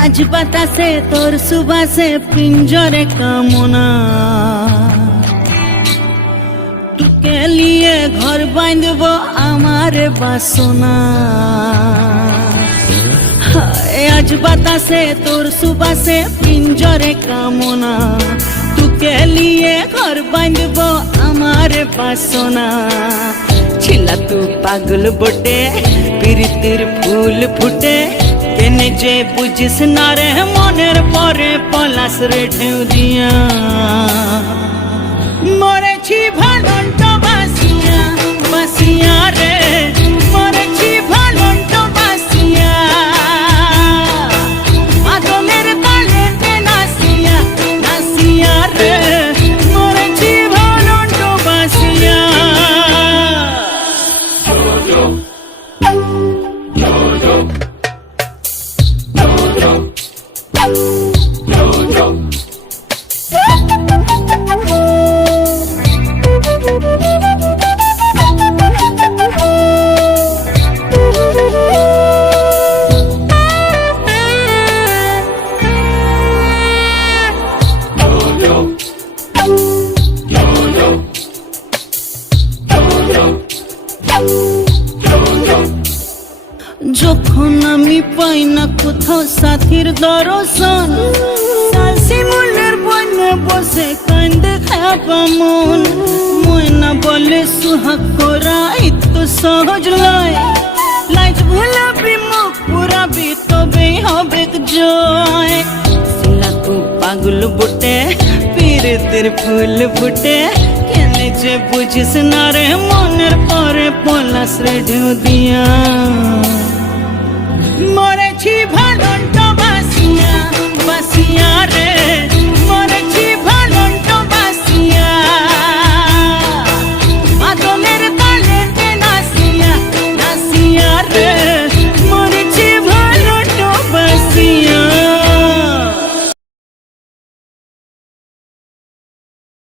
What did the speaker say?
আজ বাতাসে তোর সুবাসে পিঞ্জরে কামনা তোকে লিয়ে ঘর বাঁধব আমার বাসনা আজ বাতাসে তোর সুবাসে পিঞ্জরে কামনা তোকে লিয়ে ঘর বাঁধব আমার বাসনা ছিলা তু পাগল বটে প্রীতির ফুল ফুটে কেনে যে বুঝিস না রে মনের পরে পলাশ রে ঢেউ দিয়া মরেছি ভালন্ত বাসিয়া বাসিয়া রে মরেছি ভালন্ত বাসিয়া আদমের তালেতে নাসিয়া নাসিয়া রে মরেছি ভালন্ত বাসিয়া যখন আমি পাই না কোথাও সাথীর দর্শন শিমুলের বনে বসে কান্দে খাপা মন ময়না বলে সুহাগ করা তো সহজ লয় লাইট ভুলাবি মুখ পুরাবি তবেই হবে জয় শিলা তু পাগল বটে প্রীতির ফুল ফুটে কেনে যে বুঝিস না রে মনের পরে পলাশ রে ঢেউ দিয়া মরেছি ভালন্ত বাসিয়া বাসিয়া রে